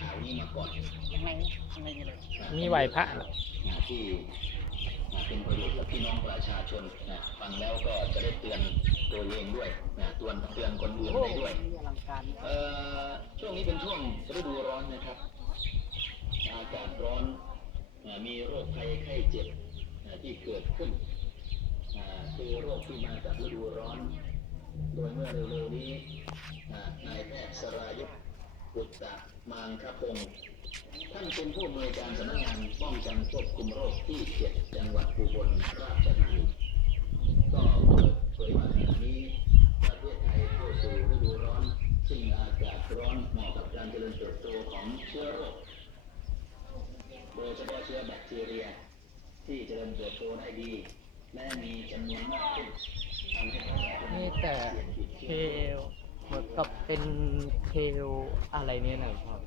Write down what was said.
ข่าวนี้มาก่อนยังไงยังไงเลยมีไหวพระเหรอนะที่นะเป็นประโยชน์กับพี่น้องประชาชนนะฟังแล้วก็จะได้เตือนตัวเองด้วยนะเตือนเตือนคนอื่นโอ้ได้ด้วยมีอลังการเอ่อช่วงนี้เป็นช่วงฤดูร้อนนะครับ อากาศร้อนอ่ามีโรคภัยไข้เจ็บอ่าที่เกิดขึ้นอ่าคือโรคที่มาจากฤดูร้อน โดยเมื่อเร็วๆนี้อ่านายแพทย์สรายุทธบุตตะ มางคพงศ์ท่านเป็นผู้อำนวยการสำนักงานป้องกันควบคุมโรคที่เจ็ดจังหวัดอุบลราชธานีก็เปิดเผยว่าขณะนี้ประเทศไทยเข้าสู่ฤดูร้อน ซึ่งอากาศร้อนเหมาะกับการเจริญเติบโตของเชื้อโรค โดยเฉพาะเชื้อแบคทีเรีย ที่เจริญเติบโตได้ดีและมีจำนวนมากขึ้นทำให้ประชาชนนี่แต่เทลเหมือ กับเป็นเทลอะไรเนี่ยนะครับ